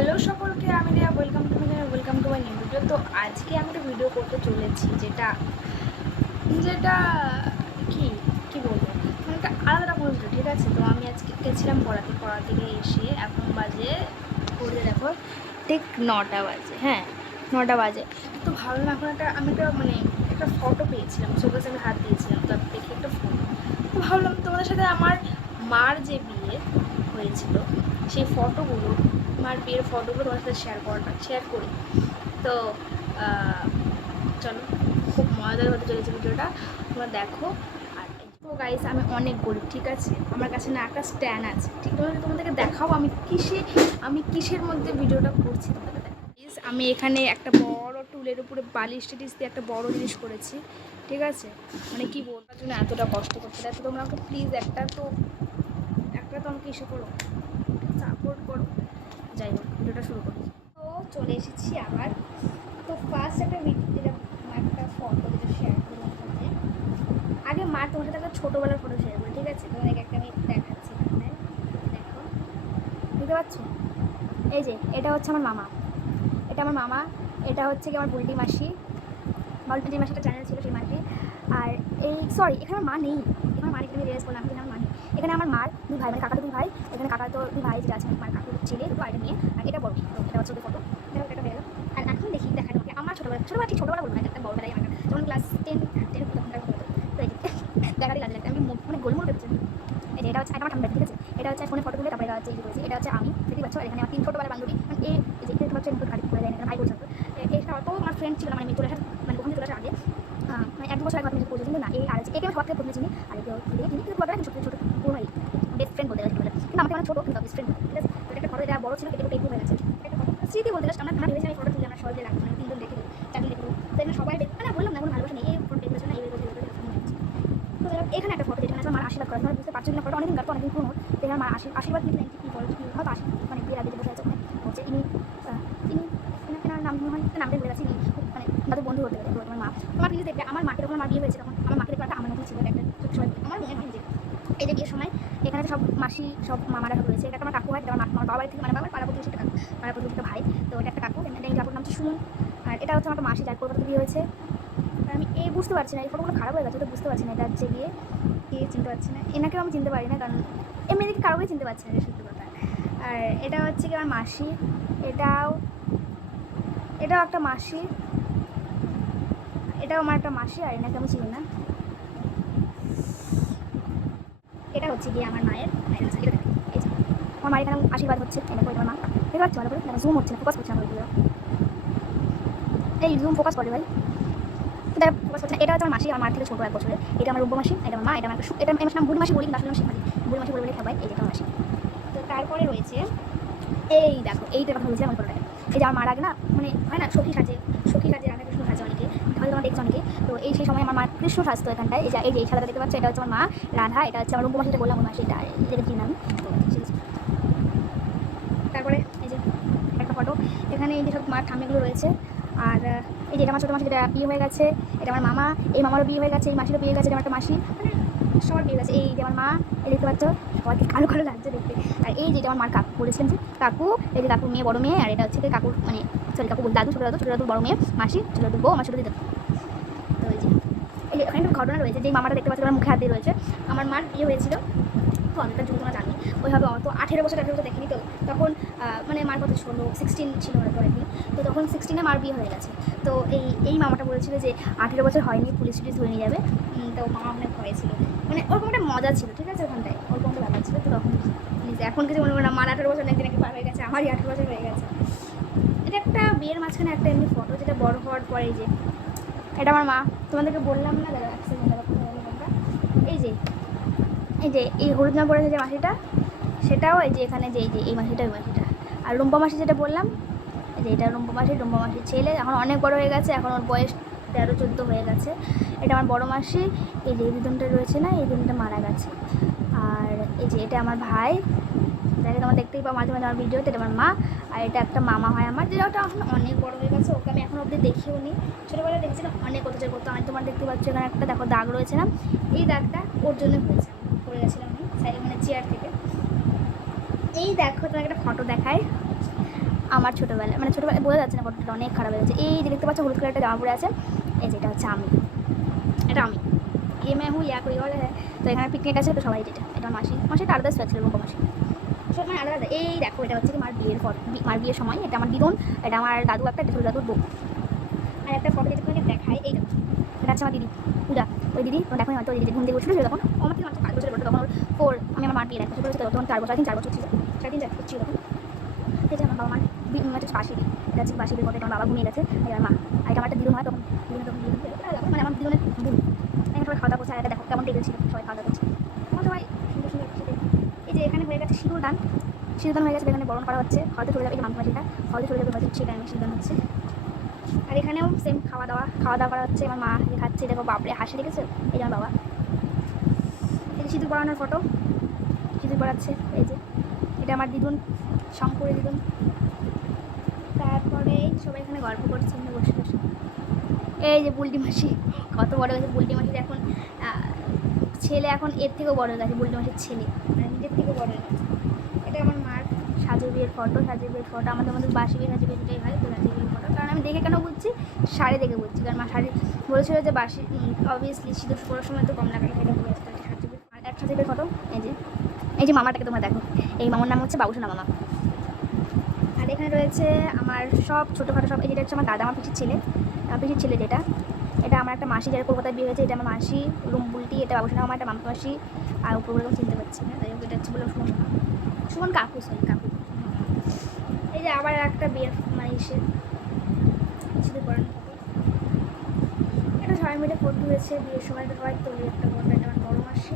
Hello সকলকে, আমি Riya. Welcome to my new video. তো আজকে আমি একটা ভিডিও করতে চলেছি যেটা যেটা কি কি বলবো, মানে একটা আলাদা রকম ভিডিও, ঠিক আছে? তো আমি আজকে গেছিলাম পড়া থেকে এসে এখন বাজে ঘুরে দেখো ঠিক 9টা বাজে। হ্যাঁ, 9টা বাজে। তো ভাবলাম এখন আমি একটা ফটো পেয়েছিলাম, চোখের সামনে হাত দিয়েছিলাম, তো দেখি একটা ফটো। তো ভাবলাম তোমাদের সাথে আমার মার যে বিয়ে হয়েছিল সেই ফটোগুলো, মার বিয়ের ফটোগুলো তোমার সাথে শেয়ার করি। তো চলো, খুব মজাদার হতে চলেছে ভিডিওটা, তোমরা দেখো। আর তো গাইস, আমি অনেক গরিব, ঠিক আছে? আমার কাছে না একটা স্ট্যান্ড আছে, ঠিক? তোমাদেরকে দেখাও আমি কিসের মধ্যে ভিডিওটা করছি। তোমাদের আমি এখানে একটা বড় টুলের উপরে বালিশ টিলিশ দিয়ে একটা বড় জিনিস করেছি, ঠিক আছে? মানে কি বলবার জন্য এতটা কষ্ট করতে দেয়, তো তোমরা আমাকে প্লিজ একটা তো আমাকে এসে করো, সাপোর্ট করো। যাই হোক, ভিডিওটা শুরু করি। তো চলে এসেছি আবার। তো ফার্স্ট একটা ফটো যেটা শেয়ার করবো সাথে, আগে মা তোমার সাথে একটা ছোটোবেলার ফটো শেয়ার করি, ঠিক আছে? তোমাদেরকে একটা আমি দেখাচ্ছি। দেখো, বুঝতে পারছো? এই যে এটা হচ্ছে আমার মামা, এটা হচ্ছে কি আমার বুলটি মাসি। বুলটি মাসি একটা চ্যানেল ছিল, সেই মাসি। আর সরি, এখানে আমার মা নেই। এখানে মা এখানে রিয়েলাইজ করলাম, এখানে আমার মা নেই। এখানে আমার মার দুই ভাই, মানে কাকা তো দুই ভাই, এখানে কাকা তো দুই ভাই যেটা আছে, মানে কাকুর ছেলে দুটো আইটা নিয়ে। আর এটা বড়, তো এটা হচ্ছে ফটো, এটা হয়ে গেল। আর এখন দেখা তোমাকে আমার ছোটোবেলা ঠিক ছোটোবেলা বলবো না, একটা বড়বেলায় আমার যখন ক্লাস 10 তখনকার কথা। তো এই দেখারই লাগে আমি মানে গোলমোল পেয়েছি। এই যে এটা হচ্ছে আমার ঠান্ডা, ঠিক আছে? এটা হচ্ছে ফোনে ফটো তুলে তারপরে এটা হচ্ছে এই করেছি। এটা হচ্ছে আমি, দেখতে পাচ্ছ? এখানে আমার 3 ছোটোবেলার বান্ধবী, মানে এই যে এটা হচ্ছে নতুন গাড়ি করে দেয় না, ভাই পর্যন্ত। এটা অত আমার ফ্রেন্ড ছিল, মানে আমি চলে আসার, মানে ওখানে চলে আসার আগে, মানে 1-2 বছর আগে আমি পর্যন্ত না। এই আর একে আমি সবার থেকে প্রথমে চিনি, আর একে কিন্তু বড় ছোটো ছোটো পুরো ভাই, বেস্ট ফ্রেন্ড বলতে গেলে, কিন্তু আমাকে অনেক ছোটো, কিন্তু বেস্ট ফ্রেন্ড, ঠিক আছে? তো একটা ফটো, এটা বড় ছিল, এটা একটু হয়ে গেছে। একটা ফটো স্মৃতি বলতে গেলে আমরা ভেবেছি আমি ফটো তুলে আমরা সবাই রাখবো, মানে 3 জন দেখে 4 জন দেখে, তো এখানে সবাই মানে বললাম না কোনো ভালোবাসা নেই, এই ফটো দেখেছে না, এই তো এখানে একটা ফটো, যেটা আমার আশীর্বাদ করা, বুঝতে পারছো কিনা? ফটো অনেকদিন কাটতো, অনেকদিন পুরনো। তো এখানে আমার আশীর্বাদ কিন্তু কি বলে, কি হয়তো মানে বিয়ের আগে যে বসে আছে হচ্ছে ইনি এনার নাম মনে হয়, নামটা বলে গেছি। মানে তাদের বন্ধু হতে পারে। তো তোমার প্লিজ দেখবে, আমার মাকে যখন আমার বিয়ে হয়েছে তখন আমার মাকে দেখবে আমার মতোই ছিল, একটা সবাই আমার মনে হয় যে এই যে বিয়ের সময় এখানে সব মাসি সব মামারা রয়েছে। এটা আমার কাকু হয়, এটা আমার বাবা বাড়ি থেকে, মানে বাবার পাড়া প্রতিবেশী কাকু, পাড়া প্রতিবেশী ভাই। তো এটা একটা কাকু, এই কাকুর নাম হচ্ছে সুমন। আর এটা হচ্ছে আমার মাসি, যার কলকাতাতে বিয়ে হয়েছে। আর আমি বুঝতে পারছি না, এই ফটোগুলো খারাপ হয়ে গেছে, তো বুঝতে পারছি না এটা হচ্ছে গিয়ে কে, চিনতে পারছি না। এনাকেও আমি চিনতে পারি না, কারণ এমনিদিকে কারোকে চিনতে পারছি না, এটা সত্যি কথা। আর এটা হচ্ছে কি আমার মাসি, এটাও একটা মাসি, এটাও আমার একটা মাসি। আর এনাকে আমি চিনি না। এটা হচ্ছে গিয়ে আমার মায়ের এই যে আমার মায়ের এখানে আশীর্বাদ হচ্ছে, এটা করে আমার মা, ঠিক আছে? ভালো করে জুম হচ্ছে না, ফোকাস করছে না ভিডিও, এই জুম ফোকাস করে ভাই, ফোকাস করছে না। এটা হচ্ছে আমার মাসি, আমার মার থেকে ছোটো 1 বছরের। এটা আমার রূপ মাসি, এটা আমার মা, এটা আমার এটা আমার নাম বুড়ি মাসি বলি, কিন্তু আসলে আমি শিখালি বুড়ি মাসি বলে খাবাই। এই যে আমার মাসি। তো তারপরে রয়েছে এই দেখো, এইটা কথা বলছিলাম আমার ফটোটাকে। এই যে আমার মার আগে না, মানে হয় না সখী সাজে রাধা কৃষ্ণ সাজে অনেকে, হয়তো তোমার দেখছো অনেকে। তো সেই সময় আমার মা কৃষ্ণ সাজতো এখানটায়। এই সাদাটা দেখতে পাচ্ছ, এটা হচ্ছে আমার মা রাধা, এটা হচ্ছে আমার রূপ মাসি, যেটা বললাম মাসি, এটা কি নাম। তো তারপরে এই যে একটা ফটো, এখানে এই যে সব মার ঠাম্মিগুলো রয়েছে। আর এই যে এটা আমার ছোটো মাসি, যেটা বিয়ে হয়ে গেছে, এটা আমার মামা, এই মামারও বিয়ে হয়ে গেছে, এই মাসিরও বিয়ে হয়ে গেছে, এটা একটা মাসি, মানে সবার বিয়ে গেছে। এই যে আমার মা, এই দেখতে পাচ্ছ, সবাইকে কালো কালো লাগছে দেখতে। আর এই যে আমার মার কাকু বলেছিলেন যে কাকু, এই যে কাকুর মেয়ে, বড় মেয়ে। আর এটা হচ্ছে কাকুর মানে সরি কাকু দাদু, ছোটো দাদুর বড় মেয়ে মাসি, ছোটো দাদুর বউ, আমার ছোটো দিদা। তো এই যে ওখানে একটা ঘটনা রয়েছে, যে মামাটা দেখতে পাচ্ছি আমার মুখে হাত দিয়ে রয়েছে, আমার মার বিয়ে হয়েছিল। তো অনেকটা যুগ তোমরা জানি, ওইভাবে অত 18 বছর দেখিনি। তো তখন মানে মার কত 16 ছিল হয়তো একদিন। তো তখন 16-এ মার বিয়ে হয়ে গেছে। তো এই মামাটা বলেছিল যে 18 বছর হয়নি, পুলিশ টুলিশ ধরে নিয়ে যাবে। তো মামা অনেক ভয় ছিল, মানে ওরকম একটা মজা ছিল, ঠিক আছে? ওখানটায় ওরকম একটা ব্যাপার ছিল। তো তখন এখন কিছু মনে করি না, মার 18 বছর একদিন একদিন পার হয়ে গেছে, আমারই 18 বছর হয়ে গেছে। এটা একটা বিয়ের মাঝখানে একটা এমনি ফটো, যেটা বড় হওয়ার পরে। যে এটা আমার মা, তোমাদেরকে বললাম না দাদা, এই যে এই হলুদ না পড়েছে যে মাসিটা, সেটাও এই যে এখানে যে এই মাসিটা, ওই মাসিটা। আর রুম্পা মাসি যেটা বললাম, এই যে এটা রুম্পা মাসির ছেলে, এখন অনেক বড় হয়ে গেছে, এখন ওর বয়স 13-14 হয়ে গেছে। এটা আমার বড় মাসি, এই যে এই দুজনটা রয়েছে না, এই দুজনটা মারা গেছে। আর এই যে এটা আমার ভাই, যাকে তোমার দেখতেই পাও মাঝে মাঝে আমার ভিডিওতে, এটা আমার মা। আর এটা একটা মামা হয় আমার, যেটা এখন অনেক বড় হয়ে গেছে, ওকে আমি এখন অবধি দেখিও নি। ছোটোবেলায় দেখেছিলাম, অনেক অত্যাচার করতো। আমি তোমার দেখতে পাচ্ছ এখানে একটা দেখো দাগ রয়েছে না, এই দাগটা ওর জন্য হয়েছে, পড়ে গেছিলাম আমি সাইডে, মানে চেয়ার থেকে। এই দেখো তোমাকে একটা ফটো দেখায়, আমার ছোটোবেলা, মানে ছোটোবেলায় বোঝা যাচ্ছে না, ফটোটা অনেক খারাপ হয়ে যাচ্ছে। এই যে দেখতে পাচ্ছ হলুদ কালার একটা জামা পরে আছে, এই যেটা হচ্ছে আমি, এটা আমি ये मैं हूँ या कोई और है। তো এখানে পিকনিক আছে তো সবাই, যেটা এটা মাসিটা আলাদা স্পেশাল রকম মাসি, সব মানে আলাদা। এই দেখো এটা হচ্ছে কি মার বিয়ের ফটো, মার বিয়ের সময়, এটা আমার দিদন, এটা আমার দাদু একটা, এটা ছোটো দাদুর বউ। আর একটা ফটো যেটা তোমাকে দেখায়, এইটা এটা হচ্ছে আমার দিদি পূজা, ওই দিদি তো দেখো হয়তো ওই দিদি ঘুম দিয়ে বসছিল তখন, আমার থেকে মাত্র 5 বছরের বড়, তখন ওর 4, আমি আমার মার বিয়ে 1 বছর করেছি, তখন 4 বছর, 4 বছর ছিল, 3.5 ছিল তখন। এই যে আমার বাবা মার হচ্ছে বাসি, এটা হচ্ছে বাসিদের ফটো, আমার বাবা ঘুমিয়ে গেছে, আর আমার মা, আর এটা আমার একটা দিদন হয় তখন, দিদন তখন মানে আমার দিদনের বোন। এখানে সবাই খাওয়া দাওয়া করছে, আর এটা দেখো কেমন টেবিল ছিল, সবাই খাওয়া দাওয়া করছে, আমার সবাই সুন্দর সুন্দর একসাথে। এই যে এখানে হয়ে গেছে সিঁদুর দান, সিঁদুরদান হয়ে গেছে, এখানে বরণ করা হচ্ছে, হয়তো চলে যাবে, এই যে মামা যেটা হয়তো চলে যাবে, হয়তো সেটা আমি সিঁদুরদান হচ্ছে। আর এখানেও সেম খাওয়া দাওয়া করা হচ্ছে, আমার মা খাচ্ছে, দেখো বাপরে হাসি রেখেছে, এই যে আমার বাবা। এই যে সিঁদুর পরানোর ফটো, সিঁদুর পরাচ্ছে, এই যে এটা আমার দিদুন, শঙ্করের দিদুন। তারপরে সবাই এখানে গল্প করছে বসে বসে। এই যে বুলটি মাসি, কত বড় হয়েছে বুলটি মাসির এখন, ছেলে এখন এর থেকেও বড় হয়ে গেছে, বুলটি মাসির ছেলে মানে নিজের থেকেও বড় হয়ে গেছে। এটা আমার মার সাজের বিয়ের ফটো, সাজের বিয়ের ফটো, আমাদের বাসি বিয়ে সাজের বিয়ে যেটাই হয়, তো সাজের বিয়ের ফটো। কারণ আমি দেখে কেন বুঝছি, শাড়ি দেখে বুঝছি, কারণ মা শাড়ি বলেছিল যে বাসি অবভিয়াসলি সিঁদুর পরার সময় তো কম লাগালে, সেটা বলেছে। সাজের বিয়ের আর এক সাজের বিয়ের ফটো, এই যে মামাটাকে তোমরা দেখো, এই মামার নাম হচ্ছে বাবুসোনা মামা। আর এখানে রয়েছে আমার সব ছোটোখাটো সব, এই যেটা হচ্ছে আমার দাদা, আমার পিসির ছেলে যেটা, এটা আমার একটা মাসি যারা কলকাতায় বিয়ে হয়েছে, এটা আমার মাসি বুলটি, এটা বাবুসোনা মামা, এটা মামা মাসি, আর উপর বলে চিনতে পারছি না, তাই এটা হচ্ছে বলে সুমন কাকু, সরি কাকু। এই যে আবার একটা বিয়ের মানে সিঁদুর পরানো ফটো, এটা সবাই মিলে ফটো হয়েছে বিয়ের সময়, এটা সবাই তোলে একটা ফটো, এটা আমার বড় মাসি,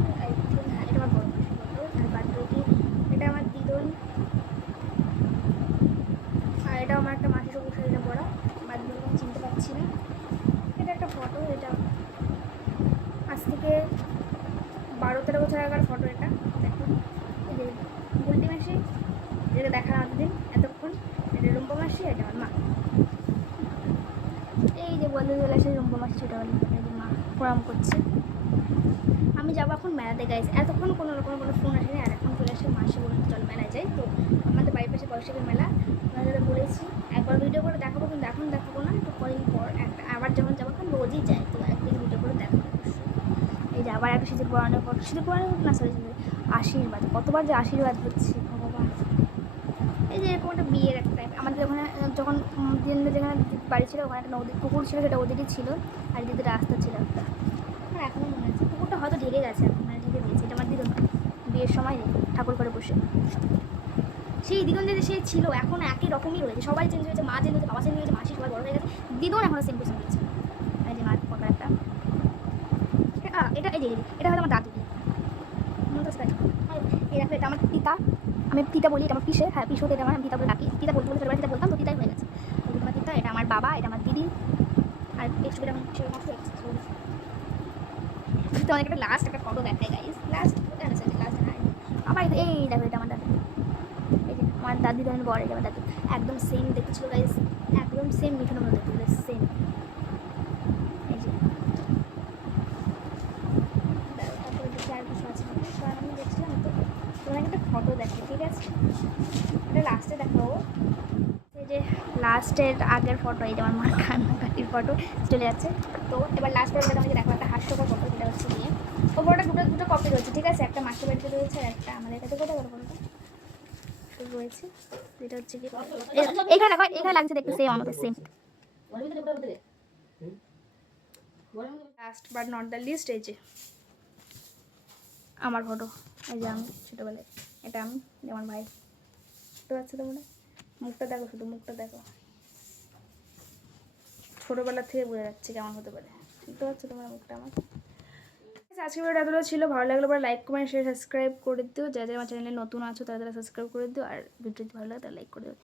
এটা আমার বড় মাসি ফটো, আর বাকি এটা আমার দিদন, আর এটাও আমার একটা মাসি সবুজ শাড়িটা পরা, বাকিগুলো আমি চিনতে পারছি না। এটা একটা ফটো, এটা আজ থেকে 12-13 বছর আগের ফটো, এটা দেখো। এই যে বুলটি মাসি, যেটা দেখা দিন এতক্ষণ, এটা রুম্পা মাসি, এটা আমার মা। এই যে বন্ধু চলে আসে রুম্পা মাসি ছোটোবেলা, এই যে মা প্রণাম করছে। আমি যাবো এখন মেলাতে, গাইস এতক্ষণ কোনো রকম কোনো ফোন আসেনি, আর এখন চলে আসে মাসি বলুন চল মেলায় যাই। তো আমাদের বাড়ির পাশে বৈশাখের মেলা, আপনাদের বলেছি একবার ভিডিও করে দেখাবো, কিন্তু এখন দেখাবো না, একটু কদিন পর একটা আবার যখন যাবো, এখন রোজই যাই, তো একদিন ভিডিও করে দেখাবো। এই যে আবার একটা সিঁদুর পরানোর পর, সিঁদুর পরানো না সরি আশীর্বাদ, কতবার যে আশীর্বাদ হচ্ছে ভগবান। এই যে এরকম একটা বিয়ের একটা টাইপ, আমাদের ওখানে যখন দিদিদের যেখানে বাড়ি ছিল, ওখানে একটা নদী পুকুর ছিল, সেটা ওদেরই ছিল, আর দিদির রাস্তা ছিল একটা, আমার এখনও মনে আছে, পুকুরটা হয়তো ঢেকে গেছে এখন, মানে ঢেকে দিয়েছে, এটা আমার দিদন বিয়ের সময় ঠাকুর করে বসে। সেই দিদন যে সে ছিল এখন একই রকমই রয়েছে, সবাই চেঞ্জ হয়েছে, মা চেঞ্জ হয়েছে, বাবা চেঞ্জ হয়েছে, মাসি সবাই বড় হয়ে গেছে, দিদন এখনও সেম টু সেম রয়েছে। এই যে মার ফটো একটা, এটা এই যে এটা হয়তো আমার দাদু, এই দেখো এটা আমার পিতা, আমি পিতা বলি, এটা আমার পিসে, হ্যাঁ পিসো, এটা আমার পিতা বলে ডাকি, পিতা বলতে বলতে ছোটবেলা পিতা বলতাম, তো পিতাই হয়ে গেছে, আমার পিতা, এটা আমার বাবা, এটা আমার দিদি, আর একটু আমি অনেক একটা লাস্ট একটা ফটো দেখাই গাইস, লাস্ট আবার এই দেখো এটা আমার দাদু, এই যে আমার দাদি ধরেন বড়, এটা আমার দাদু, একদম সেম দেখতে ছিল গাইস, একদম সেম মিঠুনের মতো দেখতে সেম। এই যে তারপরে দেখি আর কিছু আছে, কারণ আমি দেখছিলাম তো তোমাকে একটা ফটো দেখো, ঠিক আছে, এটা লাস্টে দেখাবো। এই যে লাস্টের আগের ফটো, এই যে আমার মার কান্নাকাটির ফটো চলে যাচ্ছে। তো এবার লাস্ট ফটোটা তোমাকে দেখো, একটা হাস্যকর ফটো, যেটা হচ্ছে গিয়ে ওপরটা দুটো কপি রয়েছে, ঠিক আছে, একটা মাসির বাড়িতে রয়েছে, আর একটা আমাদের কাছে, কোথায় বড় ফটোটা রয়েছে, যেটা হচ্ছে কি এখানে লাগছে দেখতে সেম, আমাদের same. Last but not the least, এই যে আমার ফটো, এই যে আমি ছোটোবেলায়, এটা আমি, আমার ভাই, বুঝতে পারছো তোমরা, মুখটা দেখো, শুধু মুখটা দেখো, ছোটোবেলার থেকে বোঝা যাচ্ছে কেমন হতে পারে, বুঝতে পারছো তোমরা মুখটা আমার। আজকে ভিডিওটা এতটা ছিল, ভালো লাগলে পরে লাইক কমেন্ট শেয়ার সাবস্ক্রাইব করে দিও, যারা যারা আমার চ্যানেলে নতুন আছো তারা সাবস্ক্রাইব করে দিও, আর ভিডিওটি ভালো লাগে তারা লাইক করে দিও।